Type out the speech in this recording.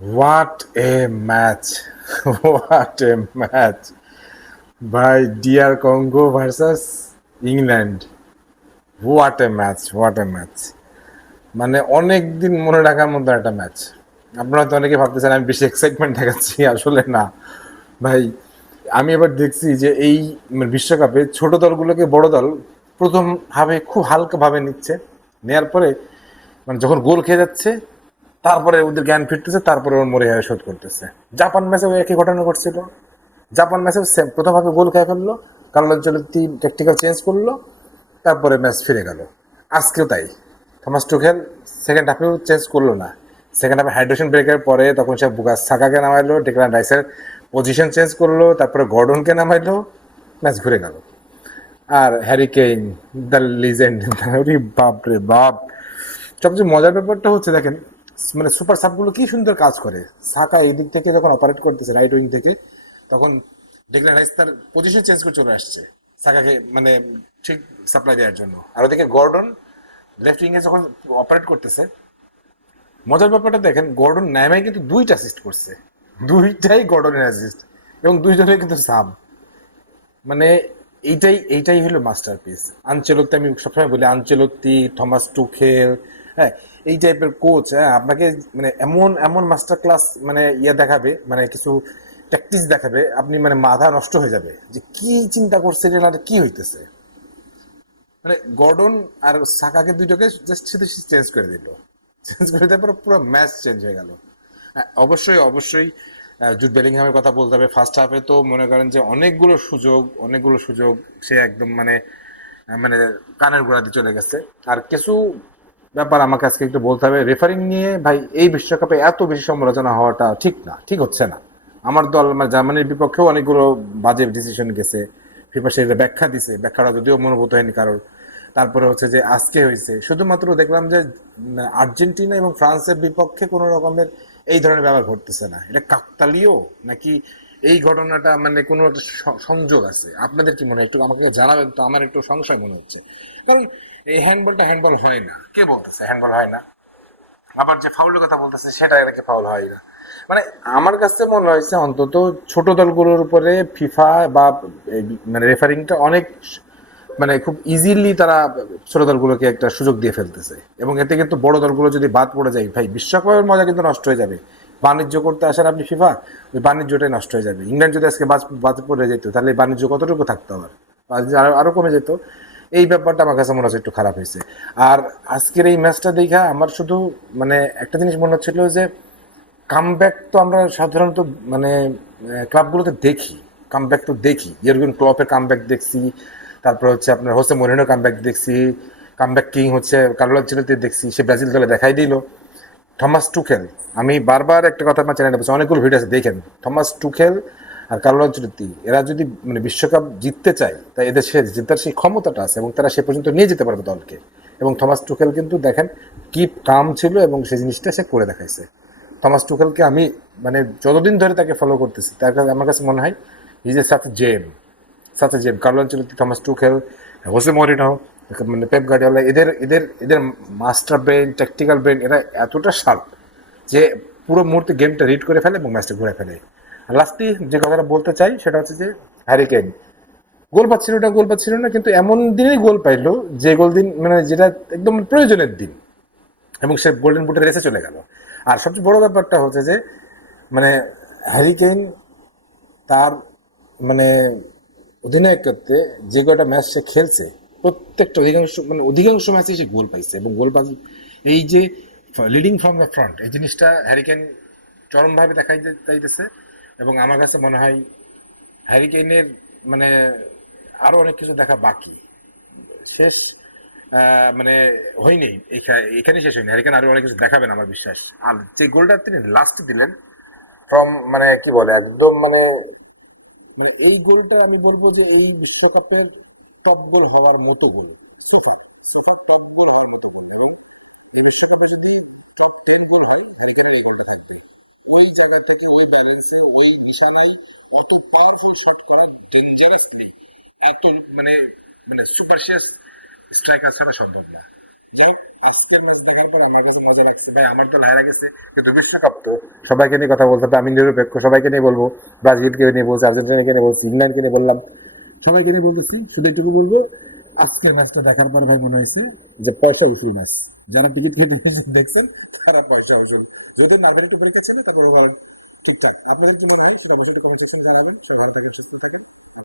What a match! What a match! By DR Congo versus England. What a match! What a match! মানে অনেক দিন মনে রাখার মতো একটা ম্যাচ। আপনারা তো অনেকে ভাবতেছেন আমি বেশি এক্সাইটমেন্ট দেখাচ্ছি, আসলে না ভাই। আমি এবার দেখছি যে এই বিশ্বকাপে ছোট দলগুলোকে বড় দল প্রথম ভাবে খুব হালকা ভাবে নিচ্ছে, নেয়ার পরে মানে যখন গোল খেয়ে যাচ্ছে তারপরে ওদের জ্ঞান ফিরতেছে, তারপরে ওর মরে শোধ করতেছে। জাপান ম্যাচেও একই ঘটনা ঘটছিল। জাপান ম্যাচেও সেম, প্রথম হাফে গোল খেয়ে ফেললো, কার্লো আনচেলত্তি ট্যাকটিক্যাল চেঞ্জ করলো, তারপরে ম্যাচ ফিরে গেল। আজকেও তাই, থমাস টুখেল সেকেন্ড হাফেও চেঞ্জ করলো না। সেকেন্ড হাফে হাইড্রেশন ব্রেকের পরে তখন সে বুকাস সাকাকে নামাইলো, ডেকলান রাইসের পজিশন চেঞ্জ করলো, তারপরে গর্ডনকে নামাইলো, ম্যাচ ঘুরে গেল। আর হ্যারি কেইন, দ্য লিজেন্ড, বাপ রে বাপ। সবচেয়ে মজার ব্যাপারটা হচ্ছে দেখেন, মানে সুপার সাবগুলো কি সুন্দর কাজ করে। সাকা এই দিক থেকে যখন অপারেট করতেছে রাইট উইং থেকে, তখন ডেকলান রাইস তার পজিশন চেঞ্জ করে চলে আসছে সাকাকে মানে ঠিক সাপ্লাই দেওয়ার জন্য। আর ওদিকে গর্ডন লেফট উইংয়ে যখন অপারেট করতেছে, মজার ব্যাপারটা দেখেন, গর্ডন নাইমাই কিন্তু দুইটা অ্যাসিস্ট করছে, দুইটাই গর্ডনের অ্যাসিস্ট, এবং দুইজনে কিন্তু সাব। মানে এইটাই হলো মাস্টারপিস। আনচেলত্তি, আমি সবসময় বলি আনচেলত্তি, থমাস টুখেল, হ্যাঁ, এই টাইপের কোচ, হ্যাঁ, আপনাকে মানে এমন এমন মাস্টার ক্লাস মানে ইয়ে দেখাবে, মানে কিছু প্র্যাকটিস দেখাবে, আপনি মানে মাথা নষ্ট হয়ে যাবে যে কি চিন্তা করছে আর কি হইতেছে। মানে গর্ডন আর সাকাকে দুইটাকে জাস্ট সাথে চেঞ্জ করে দিল, চেঞ্জ করে দেওয়ার পর পুরো ম্যাচ চেঞ্জ হয়ে গেল। অবশ্যই অবশ্যই জুড বেলিংহামের কথা বলতে হবে। ফার্স্ট হাফে তো মনে করেন যে অনেকগুলো সুযোগ সে একদম মানে মানে কানের গোড়া দিয়ে চলে গেছে। আর কিছু ব্যাপার আমাকে আজকে একটু বলতে হবে রেফারিং নিয়ে। ভাই, এই বিশ্বকাপে এত বেশি সমালোচনা হওয়াটা ঠিক না, ঠিক হচ্ছে না। আমার দল মানে জার্মানির বিপক্ষেও অনেকগুলো বাজে ডিসিশন গেছে, ফিফা সেটা ব্যাখ্যা দিছে, ব্যাখ্যাটা যদিও মনোভূত হয়নি কারোর। তারপরে হচ্ছে যে আজকে হয়েছে, শুধুমাত্র দেখলাম যে আর্জেন্টিনা এবং ফ্রান্সের বিপক্ষে কোনো রকমের এই ধরনের ব্যবহার ঘটতেছে না। এটা কাকতালীয় নাকি এই ঘটনাটা মানে কোনো একটা সংযোগ আছে? আপনাদের কি মনে হয় একটু আমাকে জানাবেন তো, আমার একটু সংশয় মনে হচ্ছে। কারণ এই হ্যান্ডবলটা হ্যান্ডবল হয় না, কে বলতেছে হ্যান্ডবল হয় না? আবার যে ফাউলের কথা বলতেছে সেটা নাকি ফাউল হয় না। মানে আমার কাছে মনে হয়েছে অন্তত ছোট দলগুলোর উপরে ফিফা বা মানে রেফারিংটা অনেক মানে খুব ইজিলি তারা ছোট দলগুলোকে একটা সুযোগ দিয়ে ফেলতেছে, এবং এতে কিন্তু বড় দলগুলো যদি বাদ পড়ে যায়, ভাই বিশ্বকাপের মজা কিন্তু নষ্ট হয়ে যাবে। বাণিজ্য করতে আসেন আপনি ফিফা, ওই বাণিজ্যটাই নষ্ট হয়ে যাবে। ইংল্যান্ড যদি আজকে বাদ পড়ে যেত, তাহলে এই বাণিজ্য কতটুকু থাকতো, আবার আরো কমে যেত। এই ব্যাপারটা আমার কাছে মনে হচ্ছে একটু খারাপ হয়েছে। আর আজকের এই ম্যাচটা দেখা আমার শুধু মানে একটা জিনিস মনে হচ্ছিল যে কামব্যাক তো আমরা সাধারণত মানে ক্লাবগুলোতে দেখি, কামব্যাক তো দেখি, ইয়র্গেন ক্লপের কামব্যাক দেখছি, তারপর হচ্ছে আপনার হোসে মরিনোর কামব্যাক দেখছি, কামব্যাক কিং হচ্ছে কার্লো আনচেলত্তি দেখছি, সে ব্রাজিল দলে দেখাই দিল। থমাস টুখেল, আমি বারবার একটা কথা আমার চ্যানেলে বলছি, অনেকগুলো ভিডিও আছে দেখেন, থমাস টুখেল আর কার্লো আনচেলত্তি এরা যদি মানে বিশ্বকাপ জিততে চায়, তাই এদের সে জেতার সেই ক্ষমতাটা আছে, এবং তারা সে পর্যন্ত নিয়ে যেতে পারবে দলকে। এবং থমাস টুখেল কিন্তু দেখেন কি কাম ছিল, এবং সেই জিনিসটা সে করে দেখাইছে। থমাস টুখেলকে আমি মানে যতদিন ধরে তাকে ফলো করতেছি, তার কাছে আমার কাছে মনে হয় ইজ এ সাথে জেম Carlo Ancelotti, Thomas Tuchel, Jose Mourinho, মানে পেপ গার্ডিওলা, এদের এদের এদের মাস্টার ব্রেন, ট্যাকটিক্যাল ব্রেন, এরা এতটা শার্প যে পুরো মুহূর্তে গেমটা রিড করে ফেলে এবং ম্যাচটা ঘুরে ফেলে। আর লাস্টলি যে কথাটা বলতে চাই সেটা হচ্ছে যে হ্যারি কেইন গোল পাচ্ছিল না, কিন্তু এমন দিনেই গোল পাইলো যে গোল দিন মানে যেটা একদম প্রয়োজনের দিন, এবং সে গোল্ডেন বুটের রেসে চলে গেল। আর সবচেয়ে বড় ব্যাপারটা হচ্ছে যে মানে হ্যারি কেইন তার মানে অধিনায়কত্বে যে কয়টা ম্যাচ সে খেলছে, প্রত্যেকটা অধিকাংশ ম্যাচে সে গোল পাইছে, এবং এই যে লিডিং ফ্রম দ্য ফ্রন্ট, এই জিনিসটা হ্যারিকেন চরমভাবে দেখাই যাইতেছে। এবং আমার কাছে মনে হয় হ্যারিকেনের মানে আরো অনেক কিছু দেখা বাকি, শেষ মানে হয়নি, এখানেই শেষ হয়নি। হ্যারিকেন আরো অনেক কিছু দেখাবেন আমার বিশ্বাস। আর যে গোলটা তিনি লাস্টে দিলেন ফ্রম মানে কি বলে একদম মানে মানে এই গোলটা আমি বলবো যে এই বিশ্বকাপের টপ গোল হওয়ার মতো গোল। সোফা সোফার টপ গোল হওয়ার মতো গোল। এবং এই বিশ্বকাপে যদি টপ 10 গোল হয়, হ্যারিকেনের এই গোলটা থাকবে। ওই জায়গা থেকে ওই ব্যালেন্সে ওই নিশানায় অত পাওয়ারফুল শট করা ডেঞ্জারাসলি এত মানে মানে সুপারশিয়াস স্ট্রাইকার ছাড়া সম্ভব না। যাই হোক, আজকের ম্যাচ দেখার পর আমার কাছে মজা লাগছে ভাই, আমার তো লাইরা গেছে কিন্তু বিশ্বকাপ তো সবাইকে নিয়ে কথা বলতে হবে, আমি নিরপেক্ষ, সবাইকে নিয়ে বলবো, ব্রাজিলকে নিয়ে বলছি, আর্জেন্টিনাকে নিয়ে বলছি, ইংল্যান্ডকে নিয়ে বললাম, সবাইকে নিয়ে বলতেছি, শুধু এটুকু বলবো আজকের ম্যাচটা দেখার পরে ভাই মনে হয়েছে যে পয়সা উসুল ম্যাচ, যারা টিকিট কেটে দেখছেন তারা পয়সা উসুল, যদি নাম্বার একটু পরীক্ষা ছিল তারপরে ঠিকঠাক। আপনাদের কি মনে হয় সেটা অবশ্যই কমেন্ট সেকশনে জানাবেন। সবাই ভালো থাকেন, সুস্থ থাকেন।